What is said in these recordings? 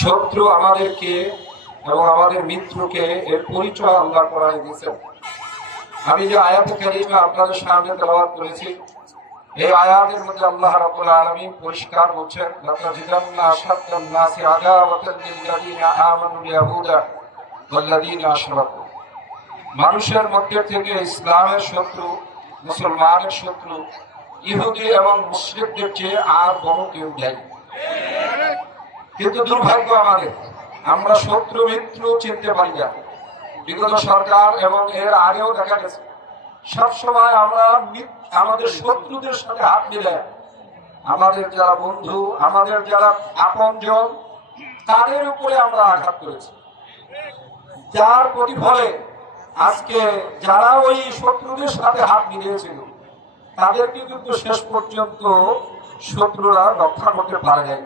শত্রু আমাদেরকে এবং আমাদের মিত্রকে এর পরিচয় আল্লাহ করাই দিয়েছেন। আমি যে আয়াত কারিমে আপনাদের সামনে তেলাওয়াত করেছি, এই আয়াতের মধ্যে আল্লাহ রাব্বুল আলামিন পরিষ্কার বলছেন মানুষের মধ্যে থেকে ইসলামের শত্রু, মুসলমানের শত্রু, ইহুদি এবং মুসলিমদের চেয়ে আর বড় কেউ নেই। কিন্তু দুর্ভাগ্য আমাদের, আমরা শত্রু, মিত্র চিনতে পারি না। বিগত সরকার এবং এর আগেও দেখা গেছে, সবসময় আমরা আমাদের শত্রুদের সাথে হাত মিলে আমাদের যারা বন্ধু, আমাদের যারা আপনজন, তাদের উপরে আমরা আঘাত করেছি। যার প্রতিফলে আজকে যারা ওই শত্রুদের সাথে হাত মিলিয়েছিল, তাদেরকে কিন্তু শেষ পর্যন্ত শত্রুরা রক্ষা করতে পারে নাই।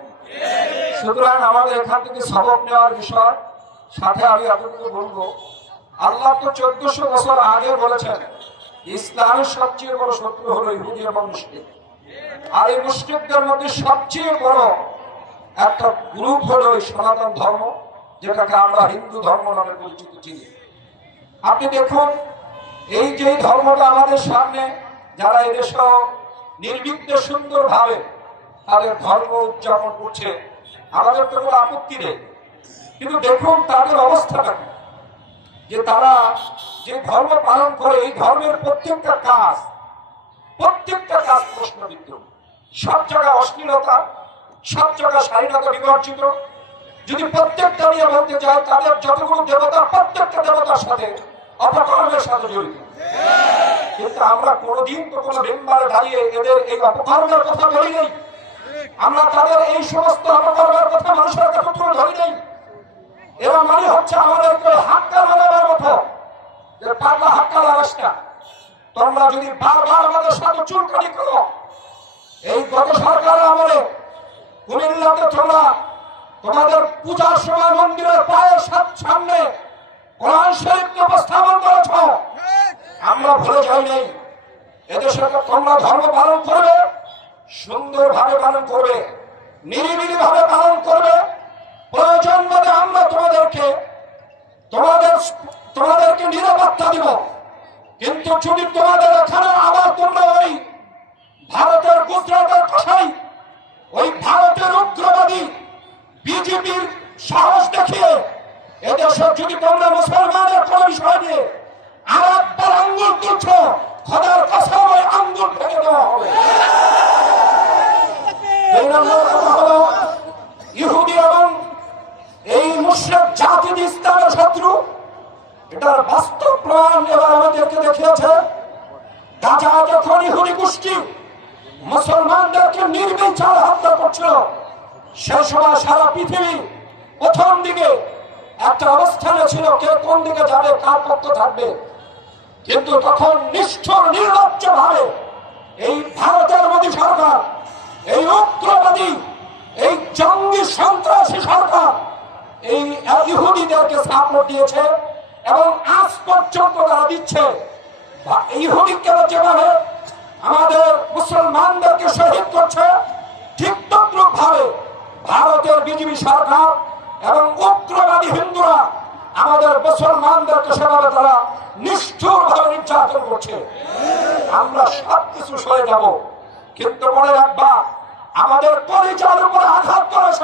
সুতরাং আমাদের এখান থেকে সবক নেওয়ার বিষয়, সাথে আমি এতটুকু বলব, আল্লাহ তো চোদ্দশো বছর আগে বলেছেন ইসলামের সবচেয়ে বড় শত্রু হলো ইহুদি এবং মুসলিম। আর এই মুসলিমদের মধ্যে সবচেয়ে বড় একটা গ্রুপ হলো সনাতন ধর্ম, যেটাকে আমরা হিন্দু ধর্ম নামে পরিচিত চিনি। আপনি দেখুন, এই যে ধর্মটা আমাদের সামনে, যারা এদেশে নির্বিঘ্নে সুন্দরভাবে তাদের ধর্ম উদযাপন করছে আমাদের কোনো আপত্তি নেই। কিন্তু দেখুন তাদের অবস্থাটা কি? যে তারা যে ধর্ম পালন করে, এই ধর্মের প্রত্যেকটা কাজ প্রত্যেকটা কাজ প্রশ্নবিদ্ধ। সব জায়গায় অশ্লীলতা, সব জায়গায় স্বাধীনতা বিবর্জিত যদি প্রত্যেকটা নিয়ে বলতে চায়, তাদের যতগুলো দেবতা, প্রত্যেকটা দেবতার সাথে অপকর্মের সাথে জড়িত। কিন্তু আমরা কোনোদিন তো কোনো মেম্বারে দাঁড়িয়ে এদের এই অপকর্মের কথা বলি নেই। আমরা তাদের এই সমস্ত অপকর্মের কথা মানুষের কাছে তুলে ধরি নেই। এরা মানে হচ্ছে আমাদের আমাদেরকে হাক্কা লাগাবার মতো যে পাল্লা হাক্কা লাগাস না। তোমরা যদি বারবার আমাদের সাথে চুলকানি করো, এই গত সরকার আমলে কুমিল্লাতে তোমরা তোমাদের পূজার সময় মন্দিরের পায়ের সামনে কোরআন শরীফকে উপস্থাপন করেছ। আমরা ভুলে যাই নাই। এদেশে তোমরা ধর্ম পালন করবে। সুন্দরভাবে পালন করবে নিরিবিলি ভাবে পালন করবে। প্রয়োজন মতে আমরা তোমাদেরকে, তোমাদের তোমাদেরকে নিরাপত্তা দিব। কিন্তু যদি তোমাদের এখানে আবার তোমরা ওই ভারতের গুজরাটের কথাই, ওই ভারতের উগ্রবাদী বিজেপির সাহস দেখিয়ে এদেশে যদি তোমরা মুসলমানের কোন বিষয় নিয়ে আর একবার আঙ্গুল তুলছ খোদার কসম ওই আঙ্গুল ভেঙে দেওয়া হবে দুই নম্বর কথা হলো ইহুদি এবং এই মুসলিম জাতি ইসলামের শত্রু, এটার বাস্তব প্রমাণ এবার আমাদেরকে দেখিয়েছে। গাজা যখন ইহুদি গোষ্ঠী মুসলমানদেরকে নির্বিচার হত্যা করছিল, সে সময় সারা পৃথিবী প্রথম দিকে একটা অবস্থানে ছিল কে কোন দিকে যাবে, কার পক্ষ থাকবে। কিন্তু তখন নিষ্ঠুর নির্লজ্জ ভাবে এই ভারতের মোদী সরকার, এই উগ্রবাদী, এই জঙ্গি সন্ত্রাসী সরকার এই ইহুদিদেরকে সাপোর্ট দিয়েছে এবং আজ পর্যন্ত তারা দিচ্ছে। ইহুদিকেরা যেভাবে আমাদের মুসলমানদেরকে শহীদ করছে, ঠিক ভাবে ভারতের বিজেপি সরকার এবং উগ্রবাদী হিন্দুরা আমাদের মুসলমানদেরকে সেভাবে তারা নিষ্ঠুর ভাবে নির্যাতন করছে। আমরা সব কিছু সরে যাব। কিন্তু মনে রাখবা, আমাদের পরিচয়ের উপরে আঘাত করেছ।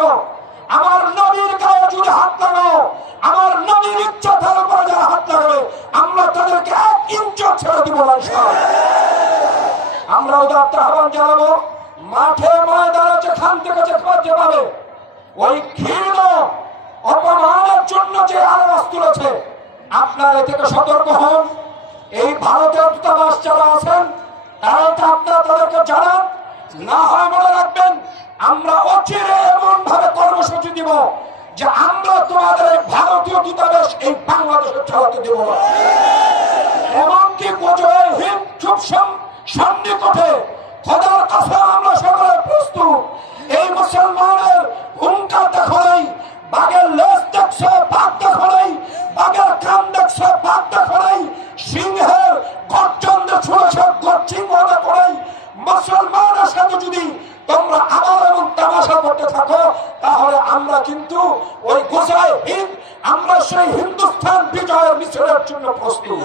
আমার আমার নবীর ইচ্ছাতের উপরে যারা হাত লাগাবে আমরা তাদেরকে এক ইঞ্চ ছেড়ে দিব না। আমরা ওদের আহ্বান জানাব, মাঠে ময়দানে যেখান থেকে যেখানে যেভাবে ওই ঘৃণ অপমানের জন্য যে আওয়াজ তুলেছে, আপনার এ থেকে সতর্ক হন এই ভারতের দূতাবাস যারা আছেন তারা তো আপনারা তাদেরকে জানান না হয় মনে রাখবেন, আমরা অচিরে এমন ভাবে কর্মসূচি দিব যে আমরা তোমাদের ভারতীয় দূতাবাস এই বাংলাদেশে চালাতে দেব এমনকি বোঝায় হিন্দ খুব সন্নিকটে আমরা কিন্তু ওই গোসায় হিন্দ আমরা সেই হিন্দুস্থান বিজয়ের মিছিলের জন্য প্রস্তুত।